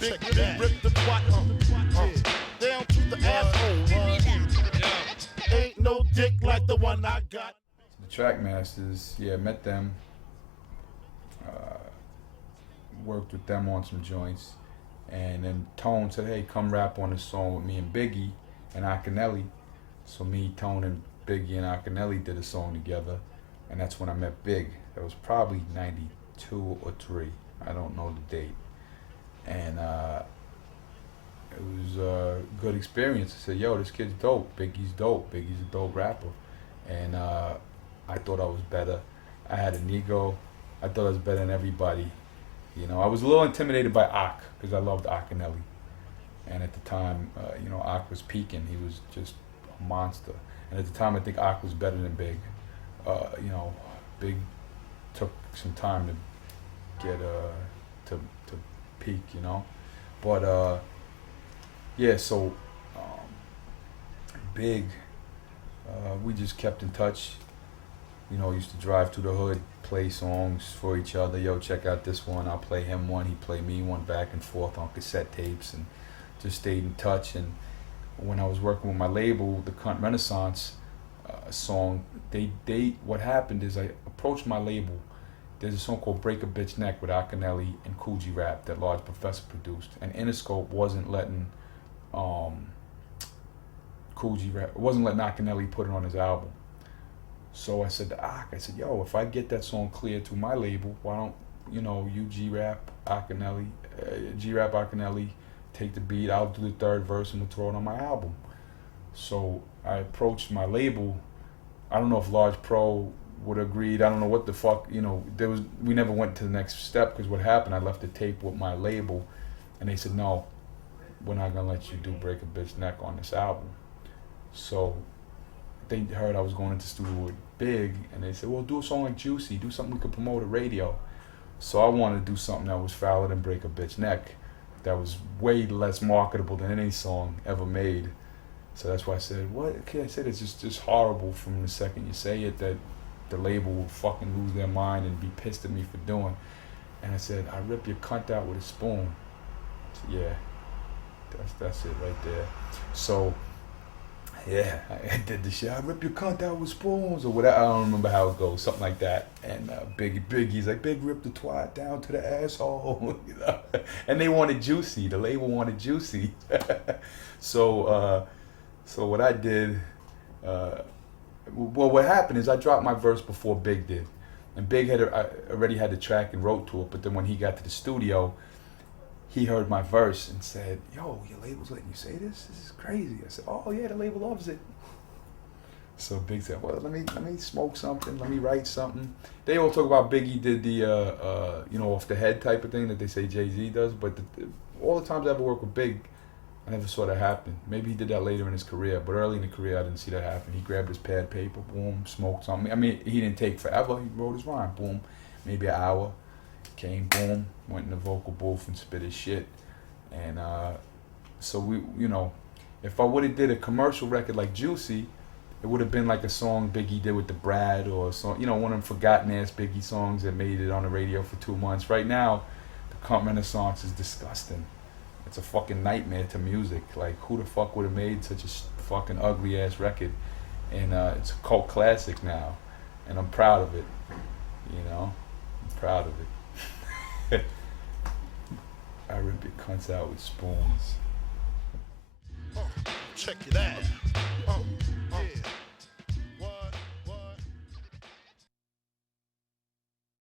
Big rip the twat, down to the asshole. Ain't no dick like the one I got. The Track Masters, yeah, met them. Worked with them on some joints. And then Tone said, hey, come rap on this song with me and Biggie and Akinelli. So me, Tone, and Biggie and Akinelli did a song together. And that's when I met Big. That was probably 92 or 3. I don't know the date. And it was a good experience. I said, yo, this kid's dope. Biggie's dope. Biggie's a dope rapper. And I thought I was better. I had an ego. I thought I was better than everybody. You know, I was a little intimidated by Ak because I loved Akinelli. And at the time, Ak was peaking. He was just a monster. And at the time, I think Ak was better than Big. Big took some time to get to peak, you know. But yeah, so Big, we just kept in touch. You know, used to drive through the hood, play songs for each other. Yo, check out this one. I'll play him one. He'd play me one, back and forth on cassette tapes, and just stayed in touch. And when I was working with my label, the Cunt Renaissance song, what happened is I approached my label. There's a song called Break a Bitch Neck with Akinelli and Kool G Rap that Large Professor produced. And Interscope wasn't letting Akinelli put it on his album. So I said to Ak, yo, if I get that song cleared through my label, why don't, you G-Rap, Akinelli, G-Rap, Akinelli, take the beat, I'll do the third verse and we'll throw it on my album. So I approached my label. I don't know if Large Pro would have agreed. I don't know what the fuck, we never went to the next step because what happened, I left the tape with my label and they said, no, we're not gonna let you do Break a Bitch Neck on this album. So they heard I was going into studio with Big, and they said, well, do a song like Juicy, do something we could promote at radio. So I wanted to do something that was fouler than Break a Bitch Neck, that was way less marketable than any song ever made. So that's why I said, what can I say? It's just horrible from the second you say it, that the label will fucking lose their mind and be pissed at me for doing. And I said, I rip your cunt out with a spoon. So yeah, that's it right there. So yeah, I did the shit. I rip your cunt out with spoons or whatever. I don't remember how it goes, something like that. And Biggie's like, Big rip the twat down to the asshole, And they wanted Juicy. The label wanted Juicy. So what I did, what happened is I dropped my verse before Big did, and Big had already had the track and wrote to it. But then when he got to the studio, he heard my verse and said, yo, your label's letting you say this? This is crazy. I said, oh yeah, the label loves it. So Big said, well, let me smoke something, let me write something. They all talk about Biggie did the, off the head type of thing that they say Jay-Z does, but all the times I ever worked with Big, I never saw that happen. Maybe he did that later in his career, but early in the career, I didn't see that happen. He grabbed his pad paper, boom, smoked something. I mean, he didn't take forever. He wrote his rhyme, boom, maybe an hour. Came, boom, went in the vocal booth and spit his shit. And so we, if I would have did a commercial record like Juicy, it would have been like a song Biggie did with the Brad, or a song, one of them forgotten ass Biggie songs that made it on the radio for 2 months. Right now, the Cunt Renaissance is disgusting. It's a fucking nightmare to music. Like, who the fuck would have made such a fucking ugly ass record? And it's a cult classic now, and I'm proud of it. I'm proud of it. I rip your cunts out with spoons. Check it out.